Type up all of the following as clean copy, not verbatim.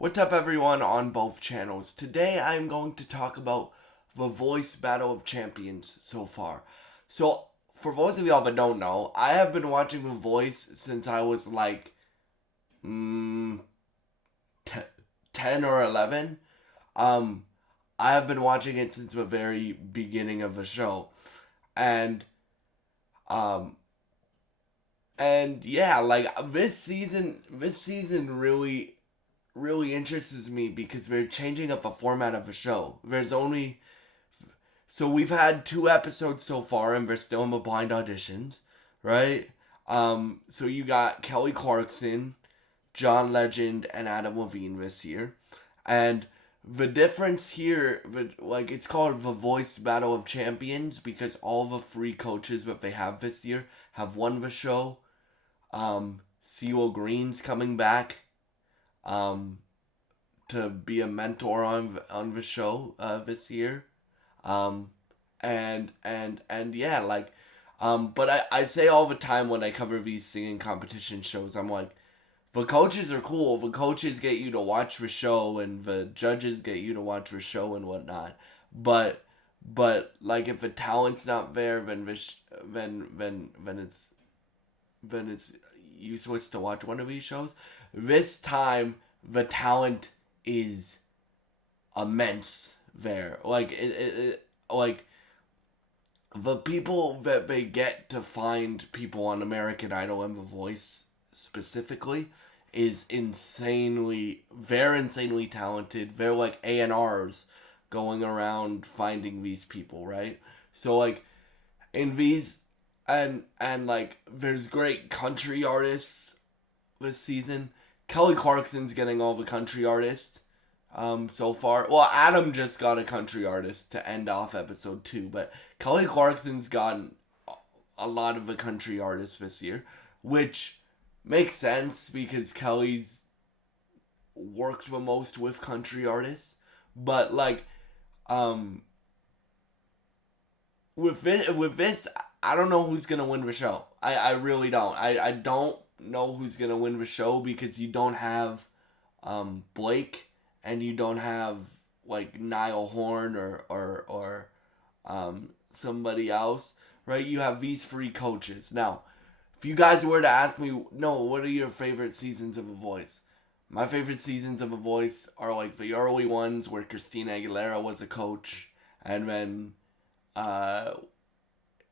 What's up, everyone, on both channels? Today I'm going to talk about The Voice Battle of Champions so far. So, for those of y'all that don't know, I have been watching The Voice since I was like mm, 10 or 11. Um, I have been watching it since the very beginning of the show. And, um, and yeah, like this season really interests me because they're changing up the format of the show. We've had two episodes so far, and they're still in the blind auditions, right? So you got Kelly Clarkson, John Legend, and Adam Levine this year, and the difference here, it's called the Voice Battle of Champions because all the three coaches that they have this year have won the show. CeeLo Green's coming back. Um, to be a mentor on the show this year. Um, and yeah, but I say all the time when I cover these singing competition shows, I'm like, the coaches are cool. The coaches get you to watch the show, and the judges get you to watch the show and whatnot. But like if the talent's not there, then it's useless to watch one of these shows. This time the talent is immense there. Like the people that they get to find people on American Idol and The Voice specifically is they're insanely talented. They're like A&Rs going around finding these people, right? So like in these and like there's great country artists this season. Kelly Clarkson's getting all the country artists so far. Well, Adam just got a country artist to end off episode 2, but Kelly Clarkson's gotten a lot of the country artists this year, which makes sense because Kelly's worked the most with country artists. But um with this, I don't know who's gonna win the show. I really don't. I don't know who's gonna win the show because you don't have Blake, and you don't have like Niall Horn or somebody else, right? You have these three coaches. Now, if you guys were to ask me, no, what are your favorite seasons of The Voice? My favorite seasons of The Voice are like the early ones where Christina Aguilera was a coach, and then uh,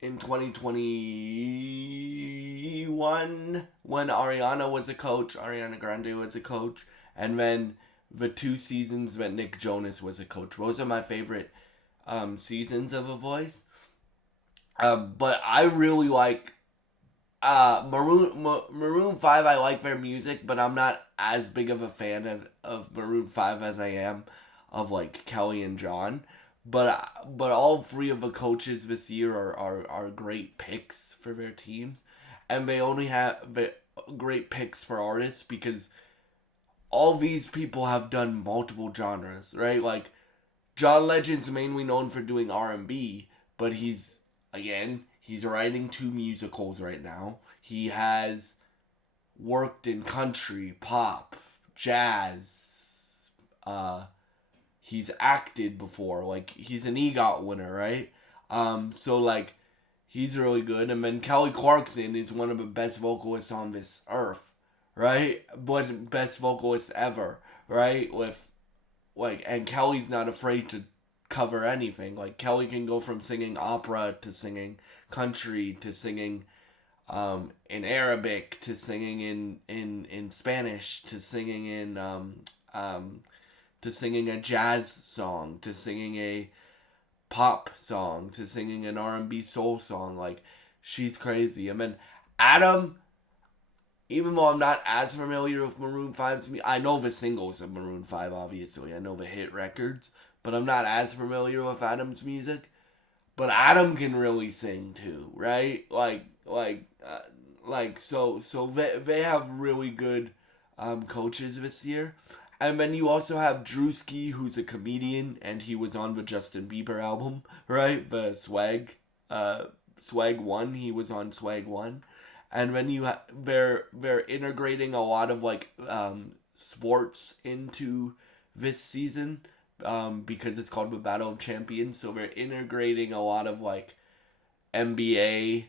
in 2021 when Ariana Grande was a coach, and then the two seasons that Nick Jonas was a coach. Those are my favorite seasons of A Voice. But I really like Maroon 5. I like their music, but I'm not as big of a fan of Maroon 5 as I am of like Kelly and John. But all three of the coaches this year are great picks for their teams, and they only have great picks for artists because all these people have done multiple genres, right? Like John Legend's mainly known for doing R&B, but he's writing two musicals right now. He has worked in country, pop, jazz. He's acted before. Like he's an EGOT winner, right? So like he's really good. And then Kelly Clarkson is one of the best vocalists on this earth, right? But best vocalist ever, right? And Kelly's not afraid to cover anything. Like Kelly can go from singing opera to singing country to singing in Arabic to singing in Spanish to singing to singing a jazz song to singing a pop song to singing an R&B soul song. Like she's crazy. And then Adam, even though I'm not as familiar with Maroon 5's music, I know the singles of Maroon 5, obviously. I know the hit records, but I'm not as familiar with Adam's music. But Adam can really sing too, right? They have really good coaches this year. And then you also have Drewski, who's a comedian, and he was on the Justin Bieber album, right? The Swag 1, he was on Swag 1. And then they're integrating a lot of sports into this season, because it's called the Battle of Champions. So we're integrating a lot of like NBA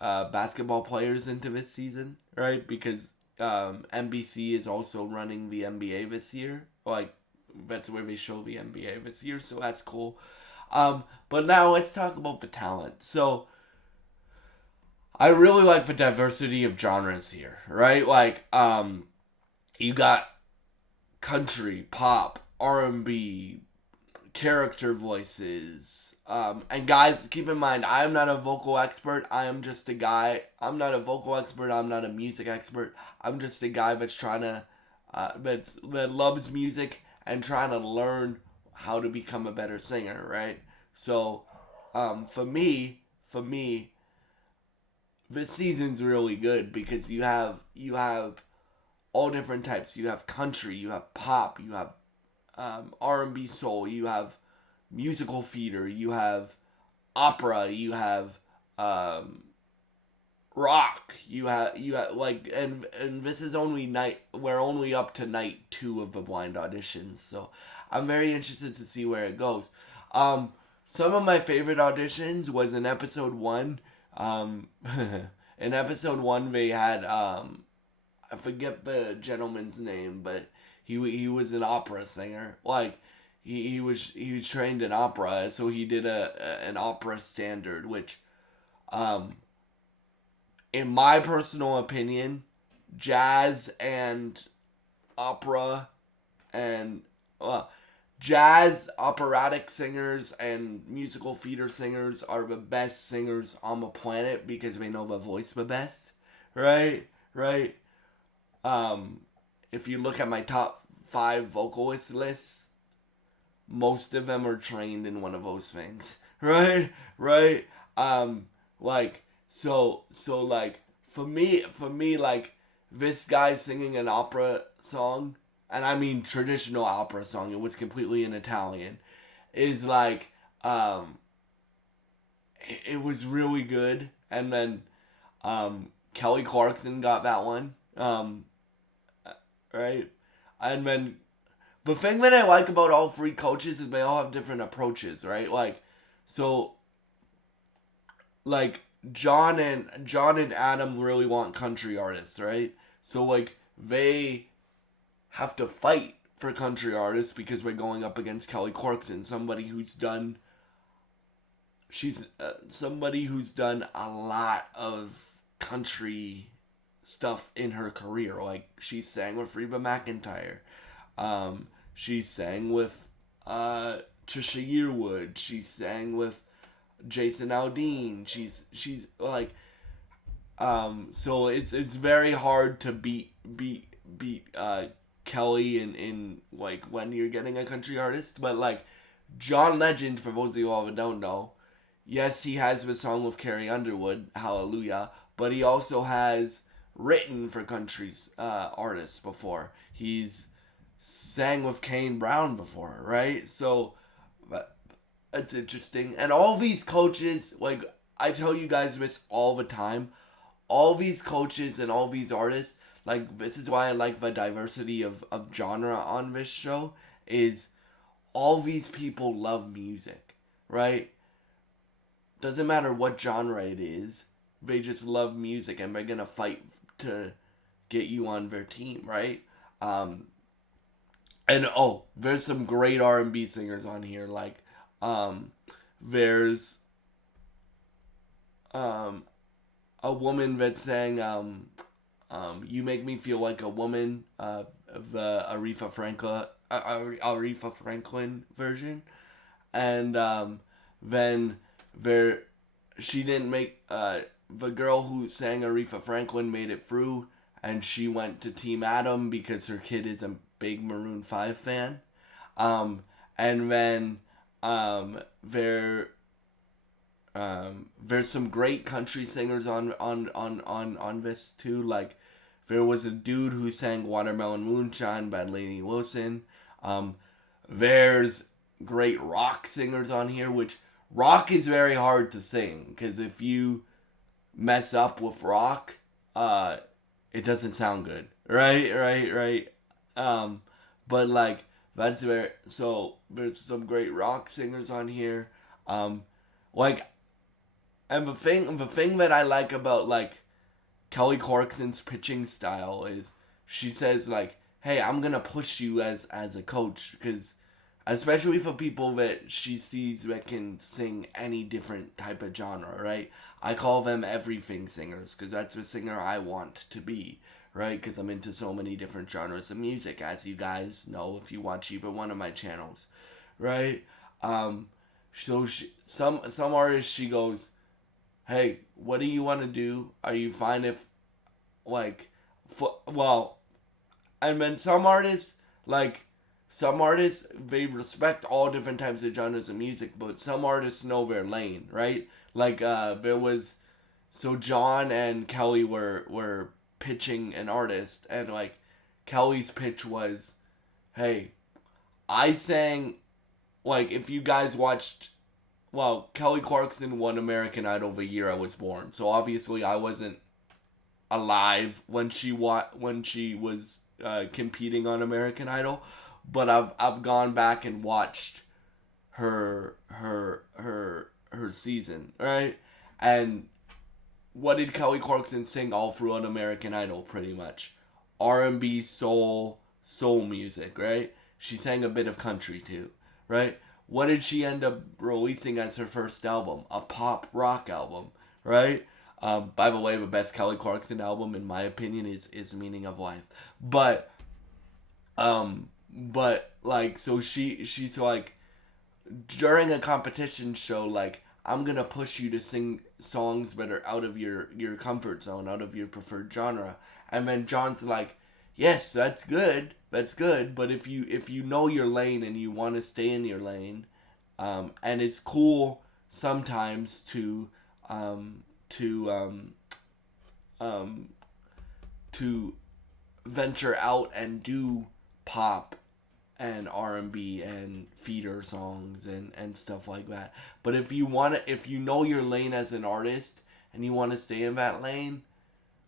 basketball players into this season, right? Because NBC is also running the NBA this year. Like, that's where they show the NBA this year, so that's cool. But now let's talk about the talent. So I really like the diversity of genres here, right? Like, you got country, pop, R&B, character voices. And guys, keep in mind, I am not a vocal expert. I am just a guy. I'm not a vocal expert. I'm not a music expert. I'm just a guy that's trying to, that loves music and trying to learn how to become a better singer, right? So, for me, this season's really good because you have all different types. You have country, you have pop, you have R&B soul, you have musical theater, you have opera, you have rock, you have like, and this is only we're only up to night 2 of the blind auditions, so I'm very interested to see where it goes. Some of my favorite auditions was in episode 1. In episode 1 they had I forget the gentleman's name, but he was an opera singer. Like, he was trained in opera, so he did an opera standard, which, in my personal opinion, jazz and opera and jazz operatic singers and musical theater singers are the best singers on the planet because they know the voice the best, right? If you look at my top 5 vocalist lists, most of them are trained in one of those things, right? Like, so like, for me, like, this guy singing an opera song, and I mean traditional opera song, it was completely in Italian, is like, it was really good. And then, Kelly Clarkson got that one, right? And then the thing that I like about all 3 coaches is they all have different approaches, right? Like, so, like, John and Adam really want country artists, right? So, like, they have to fight for country artists because we're going up against Kelly Clarkson, somebody who's done a lot of country stuff in her career. Like, she sang with Reba McEntire. She sang with Trisha Yearwood. She sang with Jason Aldean. She's like, so it's very hard to beat Kelly in like when you're getting a country artist. But like, John Legend, for those of you who don't know, yes, he has the song with Carrie Underwood, Hallelujah, but he also has written for country artists before. He's sang with Kane Brown before, right? So that's interesting. And all these coaches, like, I tell you guys this all the time, all these coaches and all these artists, like, this is why I like the diversity of genre on this show, is all these people love music, right? Doesn't matter what genre it is, they just love music and they're gonna fight to get you on their team, right? And there's some great R&B singers on here. Like, there's a woman that sang "You Make Me Feel Like a Woman," the Aretha Franklin version, and then she didn't make the girl who sang Aretha Franklin made it through, and she went to Team Adam because her kid is a big Maroon 5 fan. And then there's some great country singers on this too. Like, there was a dude who sang "Watermelon Moonshine" by Lainey Wilson. There's great rock singers on here, which rock is very hard to sing because if you mess up with rock, it doesn't sound good. Right. Um, but like that's where so there's some great rock singers on here. Um, like and the thing that I like about like Kelly Clarkson's pitching style is she says like, "Hey, I'm gonna push you as a coach because." Especially for people that she sees that can sing any different type of genre, right? I call them everything singers because that's the singer I want to be, right? Because I'm into so many different genres of music, as you guys know if you watch either one of my channels, right? Um, so some artists she goes, "Hey, what do you want to do? Are you fine if like, well, and then some artists they respect all different types of genres of music, but some artists know their lane, right? Like there was so John and Kelly were pitching an artist, and like Kelly's pitch was, "Hey, I sang like if you guys watched." Well, Kelly Clarkson won American Idol the year I was born, so obviously I wasn't alive when she was competing on American Idol, but I've gone back and watched her season, right? And what did Kelly Clarkson sing all throughout American Idol? Pretty much R&B, soul music, right? She sang a bit of country too, right? What did she end up releasing as her first album? A pop rock album, right? By the way, the best Kelly Clarkson album, in my opinion, is "Meaning of Life." But like, so she's like during a competition show, like I'm gonna push you to sing songs that are out of your comfort zone, out of your preferred genre, and then John's like, yes, that's good, but if you know your lane and you want to stay in your lane, and it's cool sometimes to um, to venture out and do pop and R&B and feeder songs and stuff like that. But if you know your lane as an artist and you want to stay in that lane,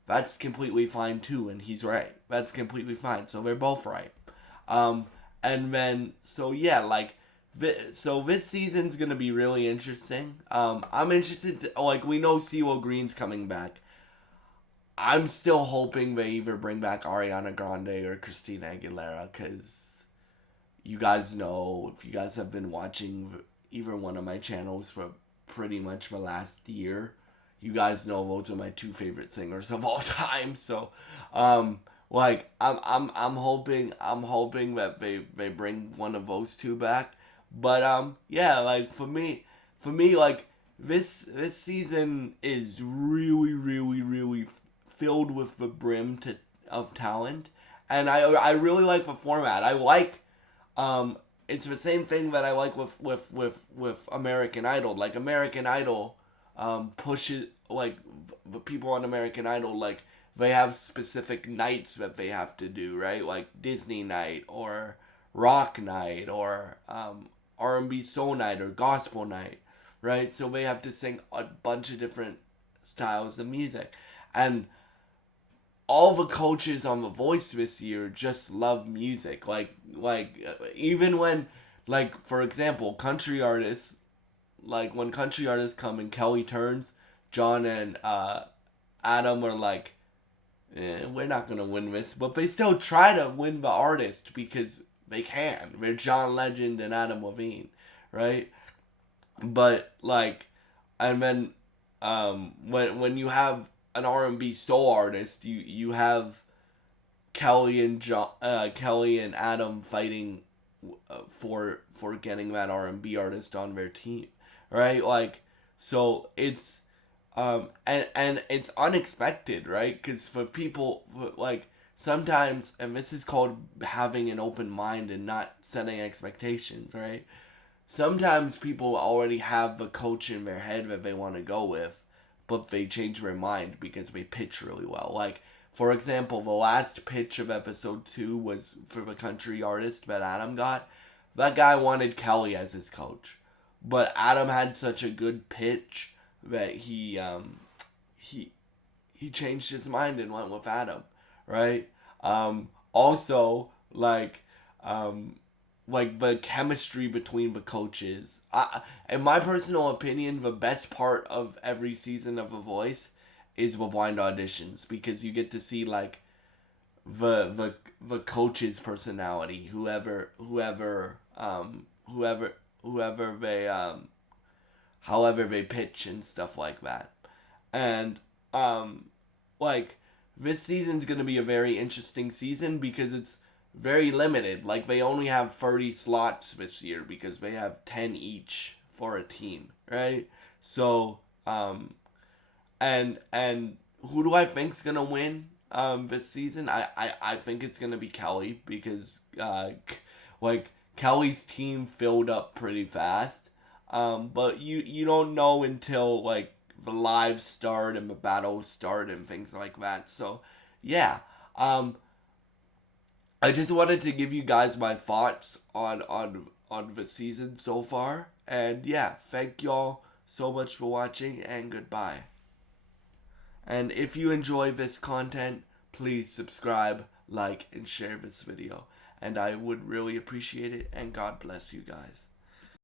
that's completely fine too. And he's right. That's completely fine. So they're both right. Um, and then so yeah, like so this season's gonna be really interesting. I'm interested like we know CeeLo Green's coming back. I'm still hoping they either bring back Ariana Grande or Christina Aguilera because you guys know if you guys have been watching either one of my channels for pretty much the last year, you guys know those are my two favorite singers of all time. So, like I'm hoping that they bring one of those two back. But yeah, like for me like this season is really filled with the brim of talent, and I really like the format. I like it's the same thing that I like with American Idol. Like American Idol, pushes like the people on American Idol like they have specific nights that they have to do right, like Disney night or rock night or R&B soul night or gospel night, right? So they have to sing a bunch of different styles of music, and all the coaches on The Voice this year just love music. Even when, like for example, country artists, like when country artists come and Kelly turns, John and Adam are like, we're not gonna win this, but they still try to win the artist because they can. They're John Legend and Adam Levine, right? But like, and then when you have an R&B soul artist, you have Kelly and Adam fighting for getting that R&B artist on their team, right? Like, so it's and it's unexpected, right? Because for people like sometimes, and this is called having an open mind and not setting expectations, right? Sometimes people already have the coach in their head that they want to go with, but they change their mind because they pitch really well. Like, for example, the last pitch of episode 2 was for the country artist that Adam got. That guy wanted Kelly as his coach, but Adam had such a good pitch that he he changed his mind and went with Adam, right? Also, like um like the chemistry between the coaches. In my personal opinion, the best part of every season of The Voice is the blind auditions, because you get to see like the coach's personality, whoever they however they pitch and stuff like that. And um like this season's gonna be a very interesting season because it's very limited. Like they only have 30 slots this year because they have 10 each for a team, right? So and who do I think's gonna win this season? I think it's gonna be Kelly, because like Kelly's team filled up pretty fast. But you don't know until like the lives start and the battles start and things like that. So yeah. I just wanted to give you guys my thoughts on the season so far. And yeah, thank y'all so much for watching, and goodbye. And if you enjoy this content, please subscribe, like, and share this video. And I would really appreciate it, and God bless you guys.